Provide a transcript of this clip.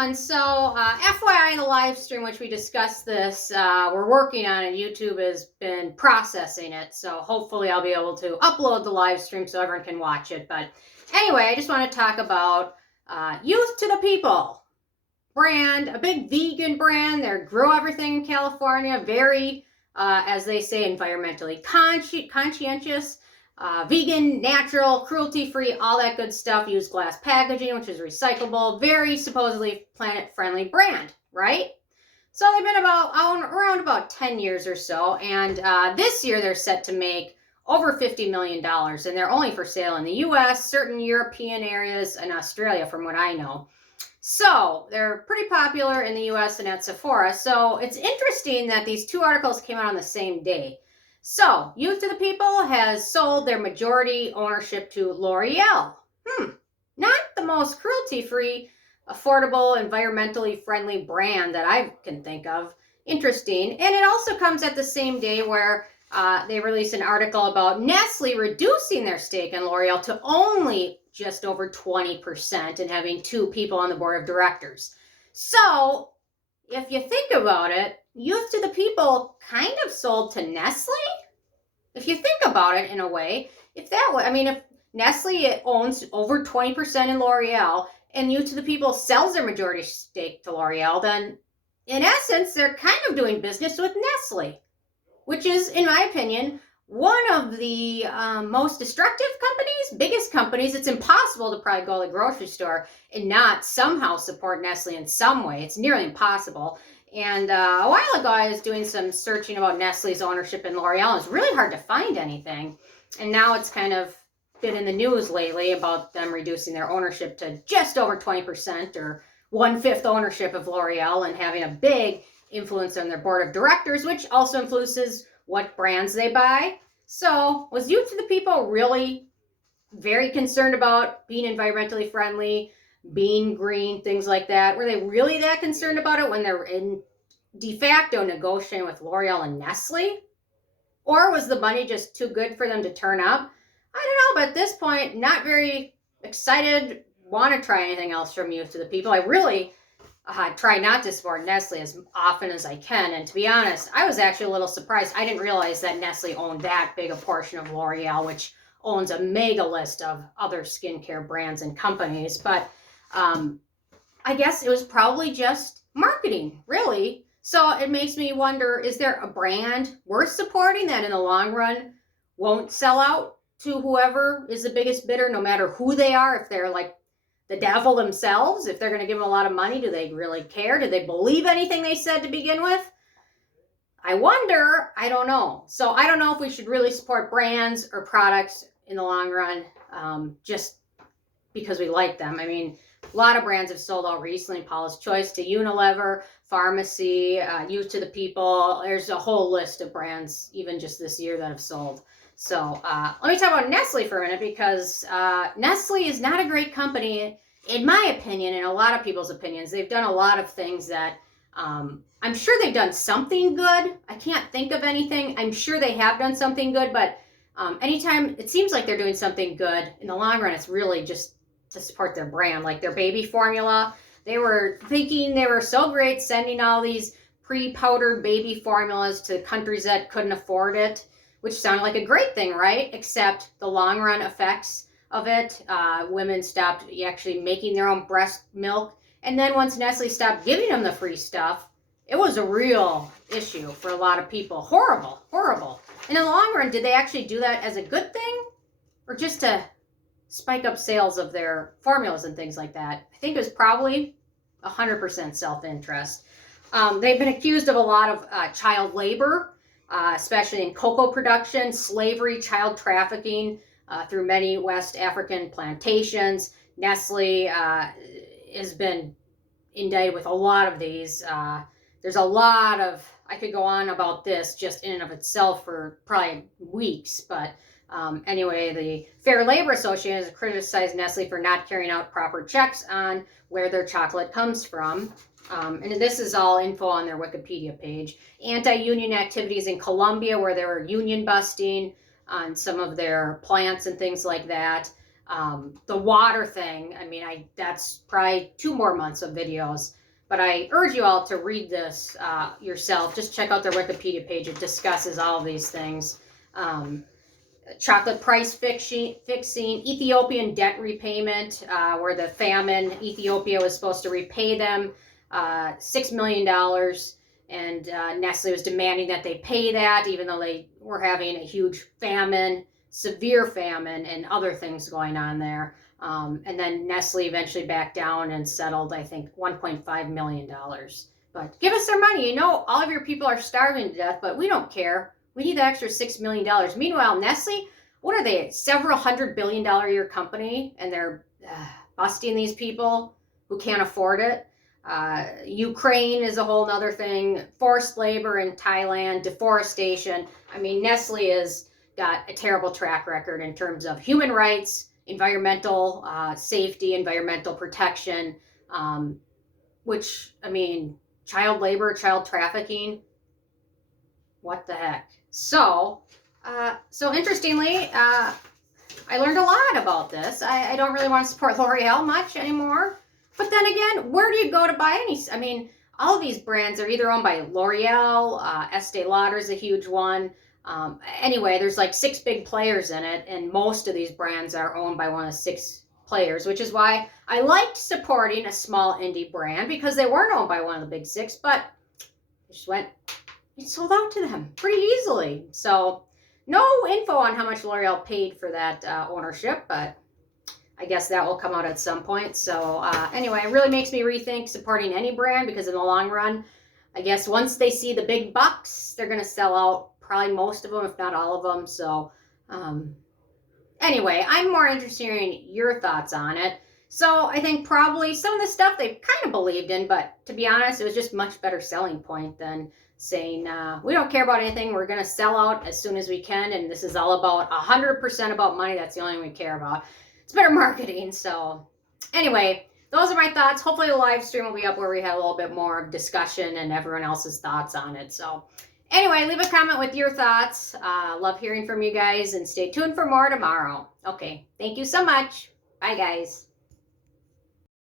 everyone. So, FYI, the live stream, which we discussed this, we're working on it. YouTube has been processing it. So, hopefully, I'll be able to upload the live stream so everyone can watch it. But anyway, I just want to talk about Youth to the People brand, a big vegan brand. They grow everything in California, very, as they say, environmentally conscientious. Vegan, natural, cruelty-free, all that good stuff. Use glass packaging, which is recyclable. Very supposedly planet-friendly brand, right? So they've been around about 10 years or so, and this year they're set to make over $50 million, and they're only for sale in the U.S., certain European areas, and Australia, from what I know. So they're pretty popular in the U.S. and at Sephora. So it's interesting that these two articles came out on the same day. So, Youth to the People has sold their majority ownership to Loreal. Not the most cruelty-free, affordable, environmentally friendly brand that I can think of. Interesting. And it also comes at the same day where they released an article about Nestle reducing their stake in Loreal to only just over 20% and having two people on the board of directors. So, if you think about it, Youth to the People kind of sold to Nestle? If you think about it in a way, if Nestle owns over 20% in L'Oreal and Youth to the People sells their majority stake to L'Oreal, then in essence, they're kind of doing business with Nestle, which is, in my opinion, one of the most destructive companies, biggest companies. It's impossible to probably go to the grocery store and not somehow support Nestle in some way. It's nearly impossible. And a while ago, I was doing some searching about Nestle's ownership in L'Oreal. It's really hard to find anything. And now it's kind of been in the news lately about them reducing their ownership to just over 20% or 1/5 ownership of L'Oreal and having a big influence on their board of directors, which also influences what brands they buy. So was Youth to the People really very concerned about being environmentally friendly, being green, things like that? Were they really that concerned about it when they're in de facto negotiating with L'Oreal and Nestle? Or was the money just too good for them to turn up? I don't know, but at this point, not very excited, want to try anything else from Youth to the People. I really try not to support Nestle as often as I can. And to be honest, I was actually a little surprised. I didn't realize that Nestle owned that big a portion of L'Oreal, which owns a mega list of other skincare brands and companies. But I guess it was probably just marketing, really. So it makes me wonder, is there a brand worth supporting that in the long run won't sell out to whoever is the biggest bidder, no matter who they are? If they're like the devil themselves, if they're going to give them a lot of money, do they really care? Do they believe anything they said to begin with? I wonder. I don't know. So I don't know if we should really support brands or products in the long run just because we like them. I mean, a lot of brands have sold out recently. Paula's Choice to Unilever, Pharmacy, Youth to the People. There's a whole list of brands, even just this year, that have sold. So let me talk about Nestle for a minute, because Nestle is not a great company, in my opinion, and a lot of people's opinions. They've done a lot of things that I'm sure they've done something good. I can't think of anything. I'm sure they have done something good, but anytime it seems like they're doing something good, in the long run, it's really just to support their brand. Like their baby formula, they were thinking they were so great, sending all these pre-powdered baby formulas to countries that couldn't afford it, which sounded like a great thing, right? Except the long run effects of it. Women stopped actually making their own breast milk. And then once Nestle stopped giving them the free stuff, it was a real issue for a lot of people. Horrible, horrible. And in the long run, did they actually do that as a good thing, or just to spike up sales of their formulas and things like that? I think it was probably 100% self-interest. They've been accused of a lot of child labor, especially in cocoa production, slavery, child trafficking through many West African plantations. Nestle has been indicted with a lot of these. There's a lot of, I could go on about this just in and of itself for probably weeks, but anyway, the Fair Labor Association has criticized Nestle for not carrying out proper checks on where their chocolate comes from. And this is all info on their Wikipedia page. Anti-union activities in Colombia, where they were union busting on some of their plants and things like that. The water thing, I mean, that's probably 2 more months of videos. But I urge you all to read this yourself. Just check out their Wikipedia page. It discusses all of these things. Chocolate price fixing, Ethiopian debt repayment, where the famine, Ethiopia was supposed to repay them $6 million. And Nestle was demanding that they pay that, even though they were having a huge famine, severe famine, and other things going on there. And then Nestle eventually backed down and settled, I think, $1.5 million. But give us their money. You know, all of your people are starving to death, but we don't care. We need the extra $6 million. Meanwhile, Nestle, what are they? Several $100 billion a year company, and they're busting these people who can't afford it. Ukraine is a whole other thing. Forced labor in Thailand, deforestation. I mean, Nestle has got a terrible track record in terms of human rights, environmental safety, environmental protection, which, I mean, child labor, child trafficking. What the heck? So interestingly, I learned a lot about this. I don't really want to support L'Oreal much anymore. But then again, where do you go to buy any? I mean, all of these brands are either owned by L'Oreal, Estee Lauder is a huge one. Anyway, there's like 6 big players in it, and most of these brands are owned by one of the 6 players, which is why I liked supporting a small indie brand, because they weren't owned by one of the big 6, but it sold out to them pretty easily. So no info on how much L'Oreal paid for that ownership, but I guess that will come out at some point. So anyway, it really makes me rethink supporting any brand, because in the long run, I guess once they see the big bucks, they're going to sell out probably most of them, if not all of them. So anyway, I'm more interested in your thoughts on it. So I think probably some of the stuff they kind of believed in, but to be honest, it was just much better selling point than saying, we don't care about anything. We're going to sell out as soon as we can. And this is all about 100% about money. That's the only thing we care about. It's better marketing. So anyway, those are my thoughts. Hopefully the live stream will be up where we have a little bit more of discussion and everyone else's thoughts on it. So anyway, leave a comment with your thoughts. Love hearing from you guys, and stay tuned for more tomorrow. Okay, thank you so much. Bye, guys.